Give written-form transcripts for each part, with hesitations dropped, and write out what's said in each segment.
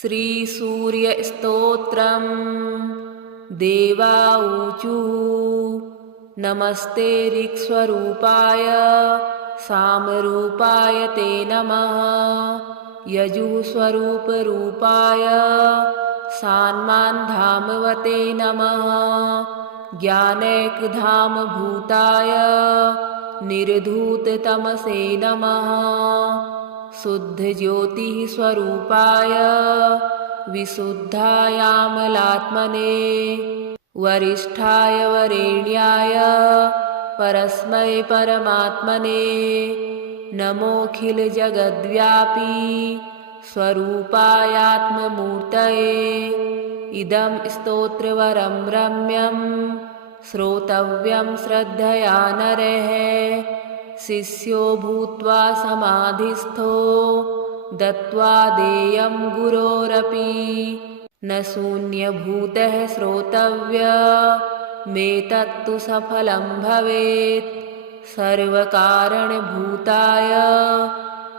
श्रीसूर्यस्तोत्रम्। देवाऊचुः नमस्ते ऋक्स्वरूपाय सामरूपाय ते नमः। यजुःस्वरूपरूपाय सान्मान्धामवते नमः। ज्ञानैकधामभूताय निर्धूततमसे नमः। शुद्धज्योतिःस्वरूपाय विशुद्धायामलात्मने वरिष्ठाय वरेण्याय परस्मै परमात्मने नमोऽखिलजगद्व्यापी स्वरूपायात्ममूर्तये। इदं स्तोत्रवरं रम्यं श्रोतव्यं श्रद्धया नरः। शिष्यो भूत्वा समाधिस्थो दत्त्वा देयं गुरोरपि न शून्यभूतः श्रोतव्यमेतत्तु सफलं भवेत्। सर्वकारणभूताय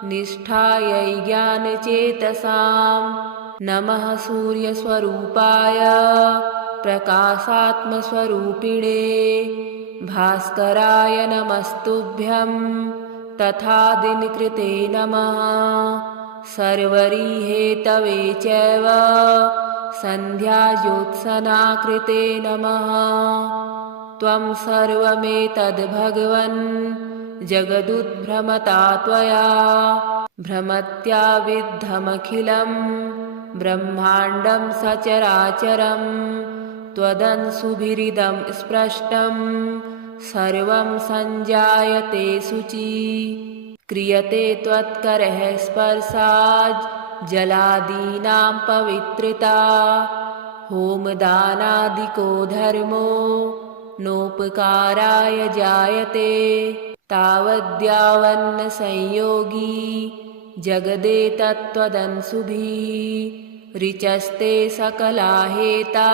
निष्ठायै ज्ञानचेतसां नमः। सूर्यस्वरूपाय प्रकाशात्मस्वरूपिणे भास्कराय नमस्तुभ्यं तथा दिनकृते नमः। सर्वरिहेतवे चैव सन्ध्याज्योत्सनाकृते नमः। त्वं सर्वमेतद्भगवन् जगदुद्भ्रमता त्वया भ्रमत्या विद्धमखिलं ब्रह्माण्डं सचराचरं। त्वदंशुभिरिदं स्पृष्टं सर्वं सञ्जायते शुचि। क्रियते त्वत्करः स्पर्शाज् जलादीनां पवित्रता। होमदानादिको धर्मो नोपकाराय जायते। तावद्यावन्न संयोगी जगदेतत्त्वदंशुभिः ऋचस्ते सकला हेता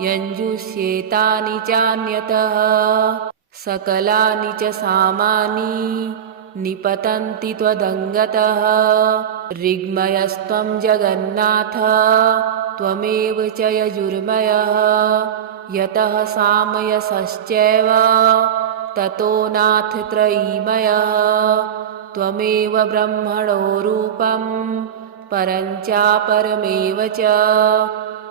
यञ्जुष्येतानि चान्यतः। सकलानि च सामानि निपतन्ति त्वदङ्गतः। ऋग्मयस्त्वं जगन्नाथ त्वमेव च यजुर्मयः। यतः सामयसश्चैव ततो नाथ त्रयीमयः। त्वमेव ब्रह्मणो रूपं परञ्चापरमेव च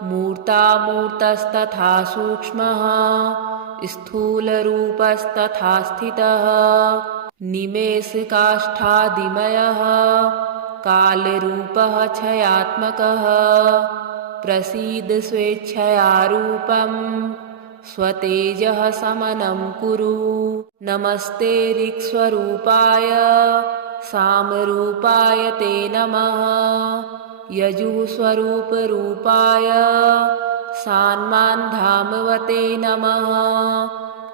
मूर्तामूर्तस्तथा सूक्ष्मः स्थूलरूपस्तथा स्थितः। निमेषकाष्ठादिमयः कालरूपः क्षयात्मकः। प्रसीद स्वेच्छया रूपं स्वतेजः समनं कुरु। नमस्ते ऋक्स्वरूपाय सामरूपाय ते नमः। यजुःस्वरूपरूपाय सान्मान्धामवते नमः।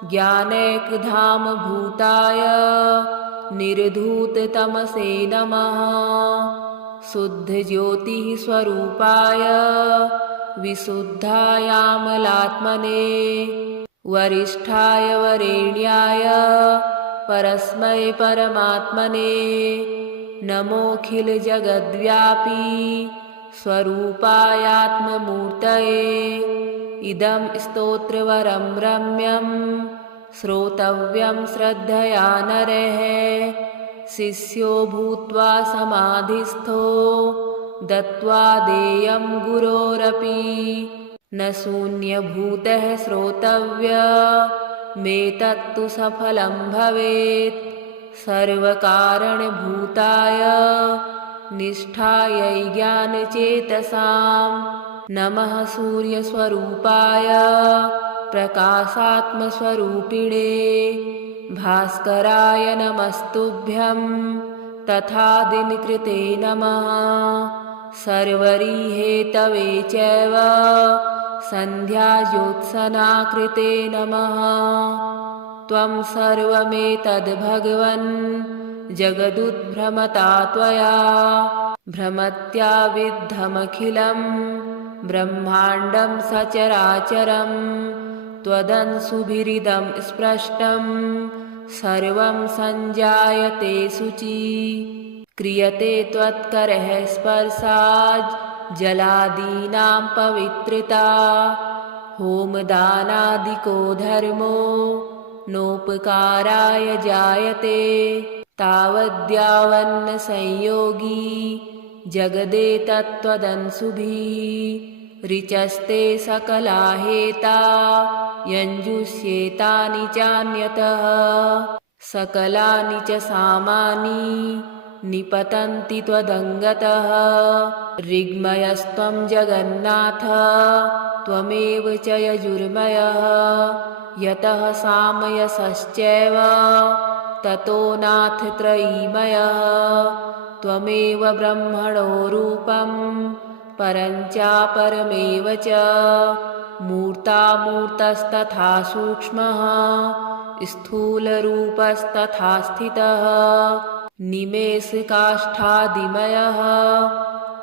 ज्ञानैकधामभूताय निर्धूततमसे नमः। शुद्धज्योतिःस्वरूपाय विशुद्धायामलात्मने वरिष्ठाय वरेण्याय परस्मै परमात्मने नमोऽखिलजगद्व्यापी स्वरूपायात्ममूर्तये। इदं स्तोत्रवरं रम्यं श्रोतव्यं श्रद्धया नरः। शिष्यो भूत्वा समाधिस्थो दत्त्वा देयं गुरोरपि न शून्यभूतः श्रोतव्यमेतत्तु सफलं भवेत्। सर्वकारणभूताय निष्ठायै ज्ञानचेतसां नमः। सूर्यस्वरूपाय प्रकाशात्मस्वरूपिणे भास्कराय नमस्तुभ्यं तथा दिनकृते नमः। सर्वरिहेतवे चैव सन्ध्याज्योत्सनाकृते नमः। त्वं सर्वमेतद्भगवन् जगदुद्भ्रमता त्वया भ्रमत्या विद्धमखिलं ब्रह्माण्डं सचराचरं। त्वदंशुभिरिदं स्पृष्टं सर्वं सञ्जायते शुचि। क्रियते त्वत्करः स्पर्शाज् जलादीनां पवित्रता होमदानादिको धर्मो नोपकाराय जायते तावद्यावन्न संयोगी जगदेतत्त्वदंसुभिः ऋचस्ते सकला हेता यञ्जुष्येतानि चान्यतः सकलानि च सामानि निपतन्ति त्वदङ्गतः ऋग्मयस्त्वं जगन्नाथ त्वमेव च यजुर्मयः यतः सामयसश्चैव ततो नाथ त्रयीमयः त्वमेव ब्रह्मणो रूपं परञ्चापरमेव च मूर्तामूर्तस्तथा सूक्ष्मः स्थूलरूपस्तथा स्थितः निमेषकाष्ठादिमयः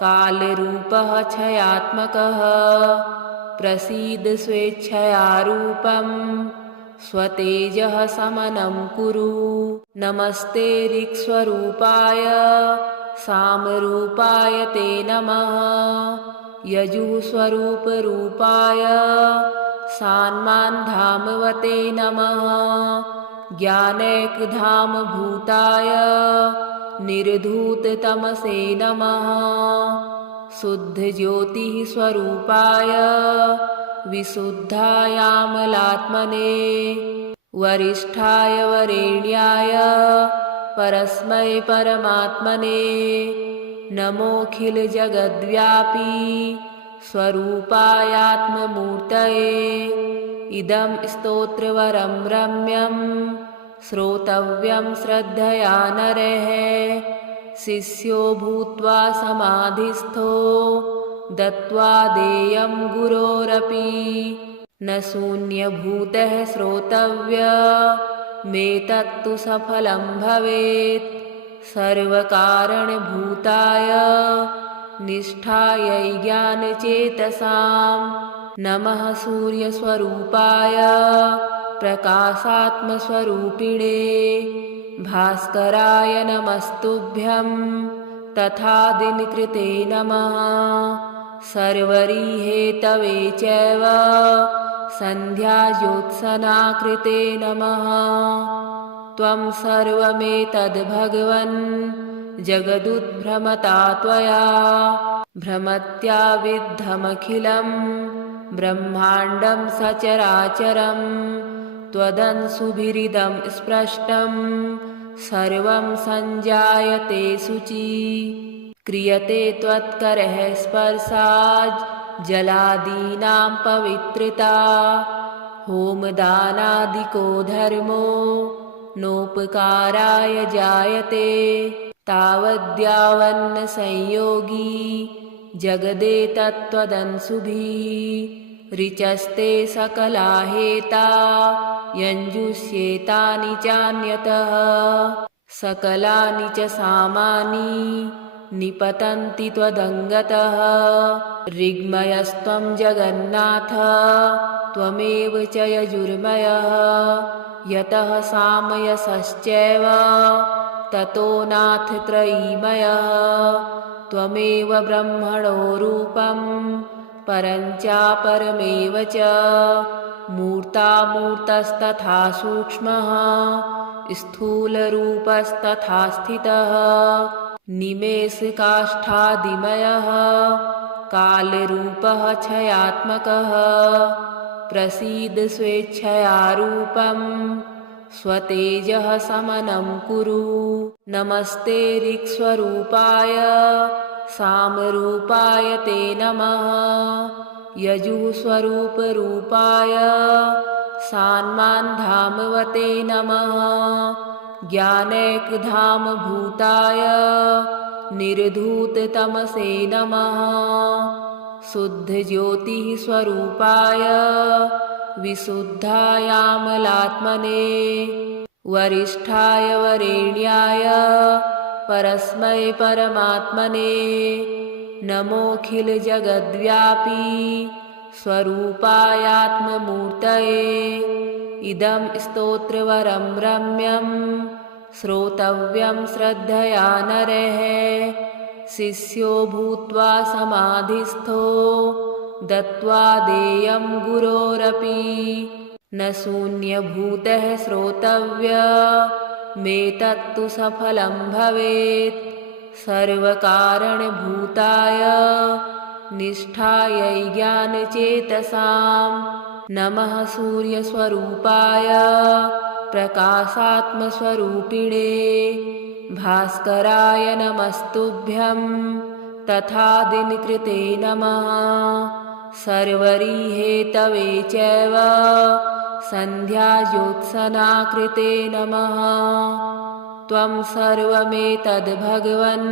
कालरूपः क्षयात्मकः प्रसीद स्वेच्छया रूपं स्वतेजः समनं कुरु नमस्ते ऋक्स्वरूपाय सामरूपाय ते नमः यजुःस्वरूपरूपाय सान्मान्धामवते नमः ज्ञानैकधामभूताय निर्धूततमसे नमः शुद्धज्योतिः स्वरूपाय विशुद्धायामलात्मने वरिष्ठाय वरेण्याय परस्मै परमात्मने नमोऽखिलजगद्व्यापी स्वरूपायात्ममूर्तये इदं स्तोत्रवरं रम्यं श्रोतव्यं श्रद्धया नरः शिष्यो भूत्वा समाधिस्थो दत्त्वा देयं गुरोरपि न शून्यभूतः श्रोतव्यमेतत्तु सफलं भवेत् सर्वकारणभूताय निष्ठायै ज्ञानचेतसां नमः सूर्यस्वरूपाय प्रकाशात्मस्वरूपिणे भास्कराय नमस्तुभ्यं तथा दिनकृते नमः सर्वरिहेतवे चैव सन्ध्याज्योत्सनाकृते नमः त्वं सर्वमेतद्भगवन् जगदुद्भ्रमता त्वया भ्रमत्याविद्धमखिलं ब्रह्माण्डं सचराचरं त्वदंशुभिरिदं स्पृष्टं सर्वं सञ्जायते शुचि क्रियते त्वत्करः स्पर्शात् जलादीनां पवित्रता होमदानादिको धर्मो नोपकाराय जायते तावद्यावन्न संयोगी जगदेतत्त्वदंशुभिः ऋचस्ते सकला हेता यञ्जुष्येतानि चान्यतः सकलानि च सामानि निपतन्ति त्वदङ्गतः ऋग्मयस्त्वं जगन्नाथ त्वमेव च यजुर्मयः यतः सामयसश्चैव ततो नाथ त्रयीमयः त्वमेव ब्रह्मणो रूपं परञ्चापरमेव च मूर्तामूर्तस्तथा सूक्ष्मः स्थूलरूपस्तथा स्थितः निमेषकाष्ठादिमयः कालरूपः क्षयात्मकः प्रसीद स्वेच्छया रूपं स्वतेजः समनं कुरु नमस्ते ऋक्स्वरूपाय सामरूपाय ते नमः यजुःस्वरूपरूपाय सान्मान्धामवते नमः ज्ञानैकधामभूताय निर्धूततमसे नमः शुद्धज्योतिः स्वरूपाय विशुद्धायामलात्मने वरिष्ठाय वरेण्याय परस्मै परमात्मने नमोऽखिलजगद्व्यापी स्वरूपायात्ममूर्तये इदं स्तोत्रवरं रम्यं श्रोतव्यं श्रद्धया नरः शिष्यो भूत्वा समाधिस्थो दत्त्वा देयं गुरोरपि न शून्यभूतः श्रोतव्यमेतत्तु सफलं भवेत् सर्वकारणभूताय निष्ठायै ज्ञानचेतसां नमः सूर्यस्वरूपाय प्रकाशात्मस्वरूपिणे भास्कराय नमस्तुभ्यं तथा दिनकृते नमः सर्वरिहेतवे चैव सन्ध्याज्योत्सनाकृते नमः त्वं सर्वमेतद्भगवन्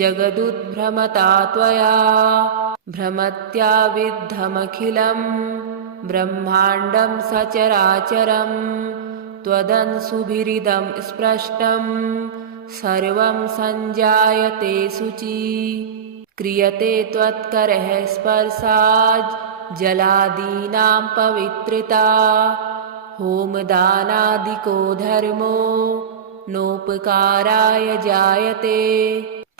जगदुद्भ्रमता त्वया भ्रमत्याविद्धमखिलं ब्रह्माण्डं सचराचरं त्वदंशुभिरिदं स्पृष्टं सर्वं सञ्जायते शुचि क्रियते त्वत्करः स्पर्शाज् जलादीनां पवित्रता होमदानादिको धर्मो नोपकाराय जायते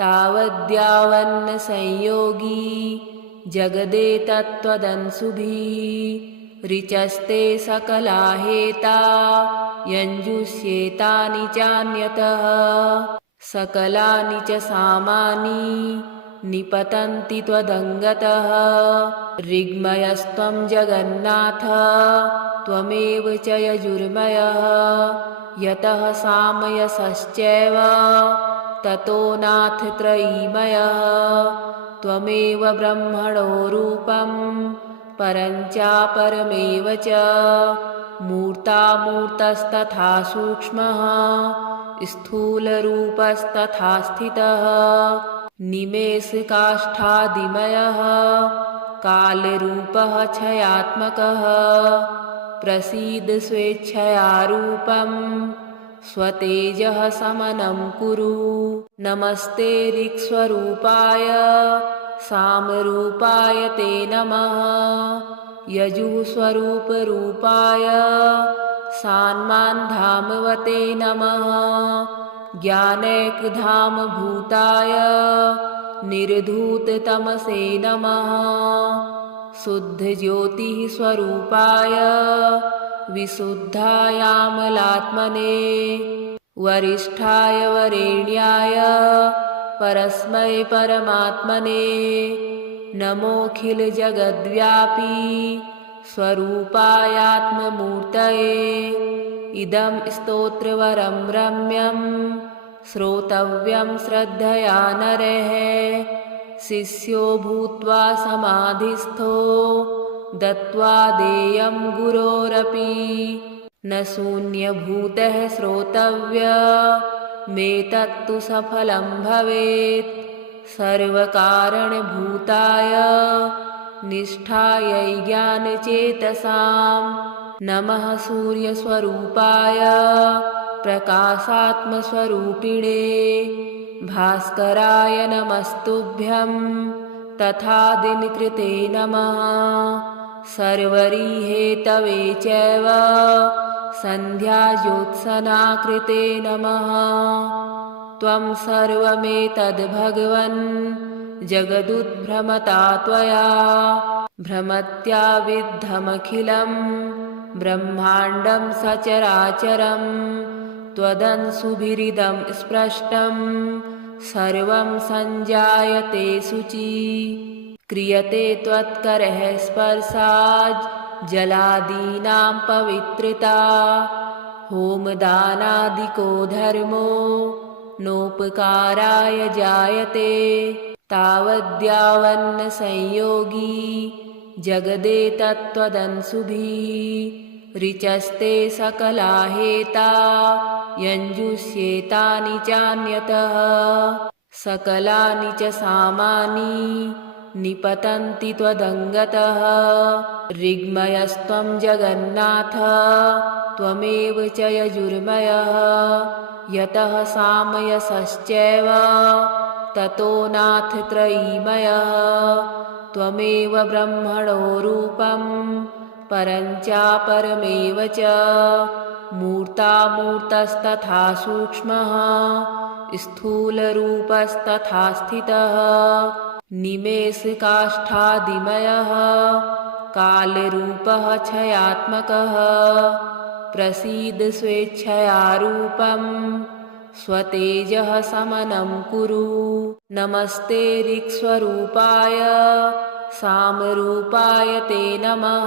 तावद्यावन्न संयोगी जगदेतत्त्वदंशुभिः ऋचस्ते सकला हेता यञ्जुष्येतानि चान्यतः सकलानि च सामानि निपतन्ति त्वदङ्गतः ऋग्मयस्त्वं जगन्नाथ त्वमेव च यजुर्मयः यतः सामयसश्चैव ततो नाथ त्रयीमयः त्वमेव ब्रह्मणो रूपं परञ्चापरमेव च मूर्तामूर्तस्तथा सूक्ष्मः स्थूलरूपस्तथा स्थितः निमेषकाष्ठादिमयः कालरूपः क्षयात्मकः प्रसीद स्वेच्छया रूपं स्वतेजः समनं कुरु नमस्ते ऋक्स्वरूपाय सामरूपाय ते नमः यजुःस्वरूपरूपाय सान्मान्धामवते नमः ज्ञानैकधामभूताय निर्धूततमसे नमः शुद्धज्योतिः स्वरूपाय विशुद्धायामलात्मने वरिष्ठाय वरेण्याय परस्मै परमात्मने नमोऽखिलजगद्व्यापी स्वरूपायात्ममूर्तये इदं स्तोत्रवरं रम्यं श्रोतव्यं श्रद्धया नरः शिष्यो भूत्वा समाधिस्थो दत्त्वा देयं गुरोरपि न शून्यभूतः श्रोतव्यमेतत्तु सफलं भवेत् सर्वकारणभूताय निष्ठायै ज्ञानचेतसां नमः सूर्यस्वरूपाय प्रकाशात्मस्वरूपिणे भास्कराय नमस्तुभ्यं तथा दिनकृते नमः सर्वरिहेतवे चैव सन्ध्याज्योत्सनाकृते नमः त्वं सर्वमेतद्भगवन् जगदुद्भ्रमता त्वया भ्रमत्याविद्धमखिलं ब्रह्माण्डं सचराचरं त्वदंशुभिरिदं स्पृष्टं सर्वं सञ्जायते शुचि क्रियते त्वत्करः स्पर्शाज् जलादीनां पवित्रता होमदानादिको धर्मो नोपकाराय जायते तावद्यावन्न संयोगी जगदेतत्त्वदंशुभिः ऋचस्ते सकला हेता यञ्जुष्येतानि चान्यतः सकलानि च सामानि निपतन्ति त्वदङ्गतः ऋग्मयस्त्वं जगन्नाथ त्वमेव च यजुर्मयः यतः सामयसश्चैव ततो नाथ त्रयीमयः त्वमेव ब्रह्मणो रूपं परञ्चापरमेव च मूर्तामूर्तस्तथा सूक्ष्मः स्थूलरूपस्तथा स्थितः निमेषकाष्ठादिमयः कालरूपः क्षयात्मकः प्रसीद स्वेच्छया रूपं स्वतेजः समनं कुरु। नमस्ते ऋक्स्वरूपाय सामरूपाय ते नमः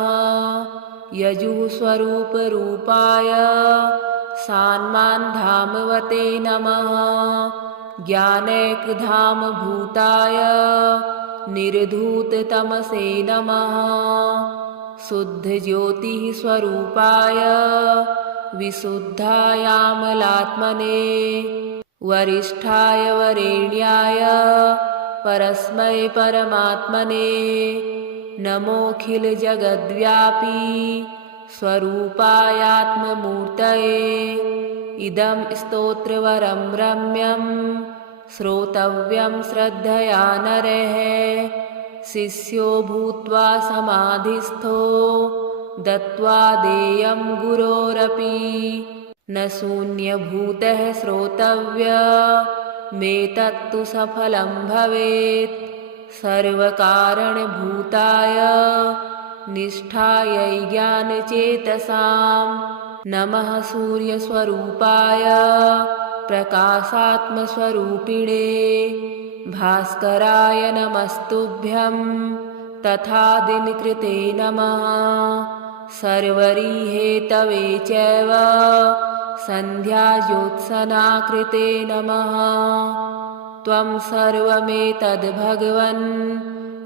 यजुःस्वरूपरूपाय सान्मान्धामवते नमः ज्ञानैकधामभूताय निर्धूततमसे नमः शुद्धज्योतिःस्वरूपाय विशुद्धायामलात्मने वरिष्ठाय वरेण्याय परस्मै परमात्मने नमोऽखिलजगद्व्यापी स्वरूपायात्ममूर्तये। इदं स्तोत्रवरं रम्यं श्रोतव्यं श्रद्धया नरः शिष्यो भूत्वा समाधिस्थो दत्त्वा देयं गुरोरपि न शून्यभूतः श्रोतव्यमेतत्तु सफलं भवेत् सर्वकारणभूताय निष्ठायै ज्ञानचेतसां नमः सूर्यस्वरूपाय प्रकाशात्मस्वरूपिणे भास्कराय नमस्तुभ्यं तथा दिनकृते नमः सर्वरिहेतवे चैव सन्ध्याज्योत्सनाकृते नमः त्वं सर्वमेतद्भगवन्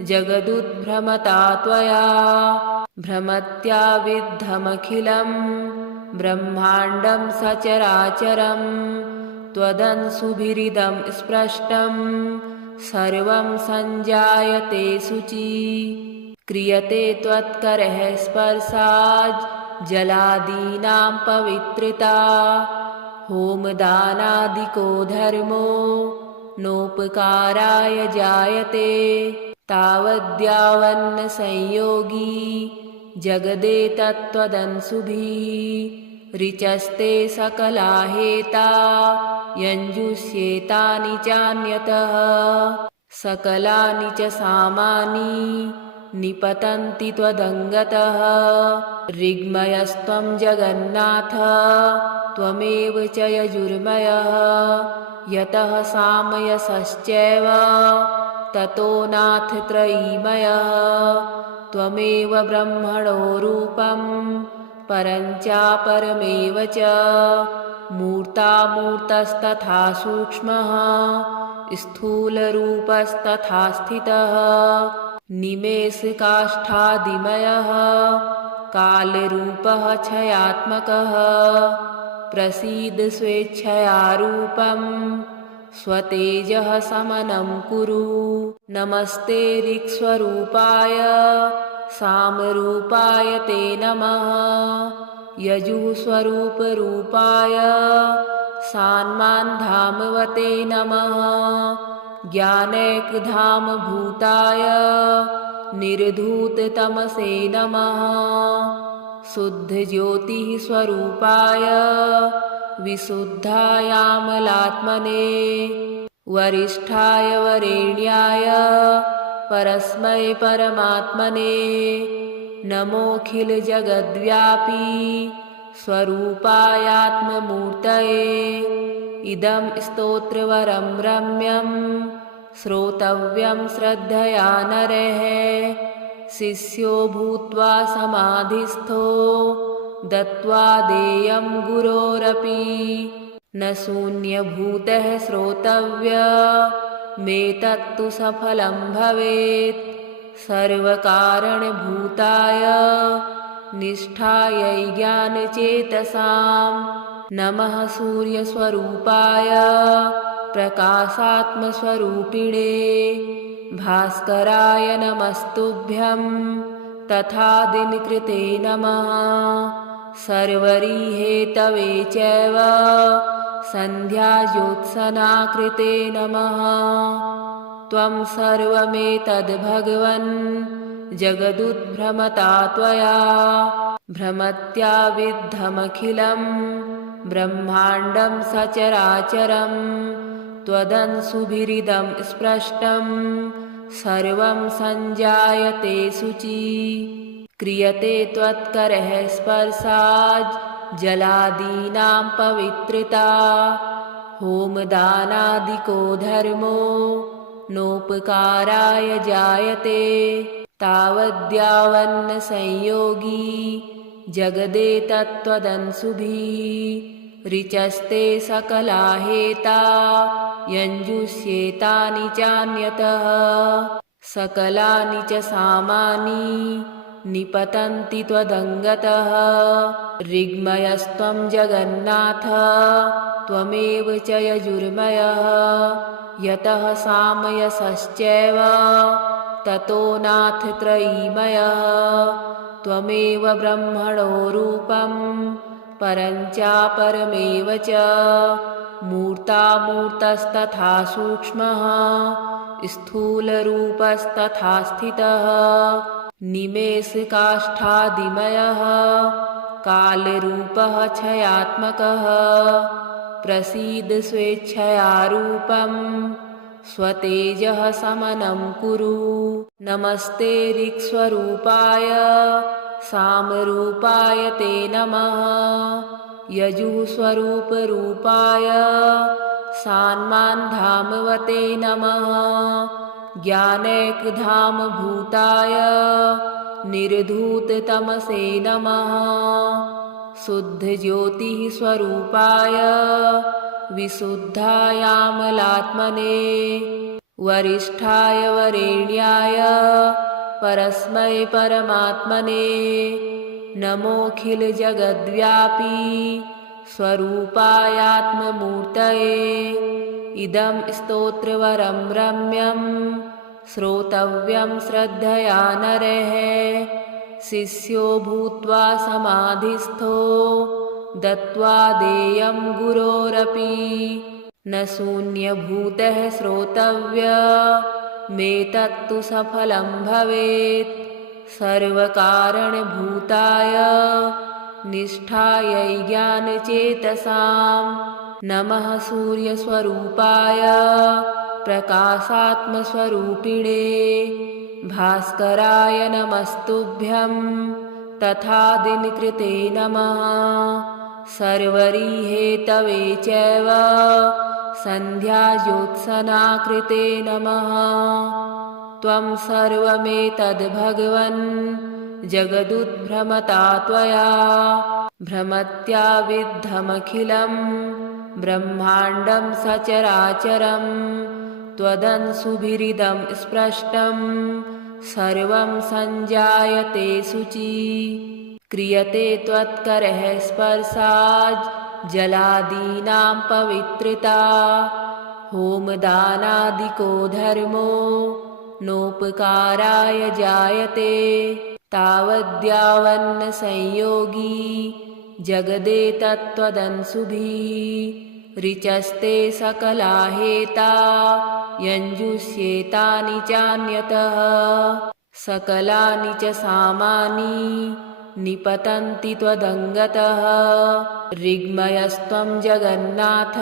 जगदुद्भ्रमता त्वया भ्रमत्या विद्धमखिलं ब्रह्माण्डं सचराचरं त्वदंशुभिरिदं स्पृष्टं सर्वं सञ्जायते शुचि क्रियते त्वत्करः स्पर्शात् जलादीनां पवित्रता होमदानादिको धर्मो नोपकाराय जायते तावद्यावन्न संयोगी जगदेतत्त्वदंशुभिः ऋचस्ते सकला हेता यञ्जुष्येतानि चान्यतः सकलानि च सामानि निपतन्ति त्वदङ्गतः ऋग्मयस्त्वं जगन्नाथ त्वमेव च यजुर्मयः यतः सामयसश्चैव ततो नाथ त्रयीमयः त्वमेव ब्रह्मणो रूपं परञ्चापरमेव च मूर्तामूर्तस्तथा सूक्ष्मः स्थूलरूपस्तथा स्थितः निमेषकाष्ठादिमयः कालरूपः क्षयात्मकः प्रसीद स्वेच्छया रूपं स्वतेजः समनं कुरु। नमस्ते ऋक्स्वरूपाय सामरूपाय ते नमः यजुःस्वरूपरूपाय सान्मान्धामवते नमः ज्ञानैकधामभूताय निर्धूततमसे नमः शुद्धज्योतिःस्वरूपाय विशुद्धायामलात्मने वरिष्ठाय वरेण्याय परस्मै परमात्मने नमोऽखिलजगद्व्यापी स्वरूपायात्ममूर्तये। इदं स्तोत्रवरं रम्यं श्रोतव्यं श्रद्धया नरः शिष्यो भूत्वा समाधिस्थो दत्त्वा देयं गुरोरपि न शून्यभूतः श्रोतव्यमेतत्तु सफलं भवेत् सर्वकारणभूताय निष्ठायै ज्ञानचेतसां नमः सूर्यस्वरूपाय प्रकाशात्मस्वरूपिणे भास्कराय नमस्तुभ्यं तथा दिनकृते नमः सर्वरिहेतवे चैव सन्ध्याज्योत्सनाकृते नमः। त्वं सर्वमेतद्भगवन् जगदुद्भ्रमता त्वया भ्रमत्याविद्धमखिलं ब्रह्माण्डं सचराचरं त्वदंशुभिरिदं स्पृष्टं सर्वं सञ्जायते शुचि क्रियते त्वत्करः स्पर्शाज् जलादीनां पवित्रता होमदानादिको धर्मो नोपकाराय जायते तावद्यावन्न संयोगी जगदेतत्त्वदंशुभिः ऋचस्ते सकला हेता यञ्जुष्येतानि चान्यतः सकलानि च सामानि निपतन्ति त्वदङ्गतः ऋग्मयस्त्वं जगन्नाथ त्वमेव च यजुर्मयः यतः सामयसश्चैव ततो नाथ त्रयीमयः त्वमेव ब्रह्मणो रूपं परञ्चापरमेव च मूर्तामूर्तस्तथा सूक्ष्मः स्थूलरूपस्तथा स्थितः निमेषकाष्ठादिमयः कालरूपः क्षयात्मकः प्रसीद स्वेच्छया रूपं स्वतेजः समनं कुरु नमस्ते ऋक्स्वरूपाय सामरूपाय ते नमः यजुःस्वरूपरूपाय सान्मान्धामवते नमः ज्ञानैकधामभूताय निर्धूततमसे नमः शुद्धज्योतिः स्वरूपाय विशुद्धायामलात्मने वरिष्ठाय वरेण्याय परस्मै परमात्मने नमोऽखिलजगद्व्यापी स्वरूपायात्ममूर्तये इदं स्तोत्रवरं रम्यं श्रोतव्यं श्रद्धया नरः शिष्यो भूत्वा समाधिस्थो दत्त्वा देयं गुरोरपि न शून्यभूतः श्रोतव्यमेतत्तु सफलं भवेत् सर्वकारणभूताय निष्ठायै ज्ञानचेतसां नमः सूर्यस्वरूपाय प्रकाशात्मस्वरूपिणे भास्कराय नमस्तुभ्यं तथा दिनकृते नमः सर्वरीहेतवे चैव सन्ध्याज्योत्सनाकृते नमः त्वं सर्वमेतद्भगवन् जगदुद्भ्रमता त्वया भ्रमत्याविद्धमखिलं ब्रह्माण्डं सचराचरं त्वदंशुभिरिदं स्पृष्टं सर्वं सञ्जायते शुचि क्रियते त्वत्करः स्पर्शाज् जलादीनां पवित्रता होमदानादिको धर्मो नोपकाराय जायते तावद्यावन्न संयोगी जगदेतत्त्वदंशुभिः ऋचस्ते सकला हेता यञ्जुष्येतानि चान्यतः सकलानि च सामानि निपतन्ति त्वदङ्गतः ऋग्मयस्त्वं जगन्नाथ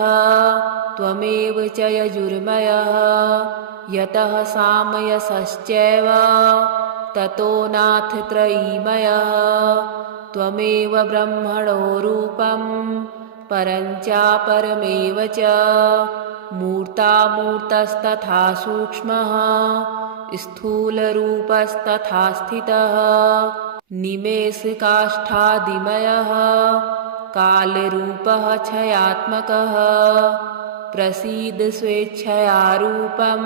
त्वमेव च यजुर्मयः यतः सामयसश्चैव ततो नाथ त्रयीमयः त्वमेव ब्रह्मणो रूपं परञ्चापरमेव च मूर्तामूर्तस्तथा सूक्ष्मः स्थूलरूपस्तथा स्थितः निमेषकाष्ठादिमयः कालरूपः क्षयात्मकः प्रसीद स्वेच्छया रूपं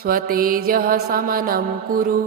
स्वतेजः समनं कुरु।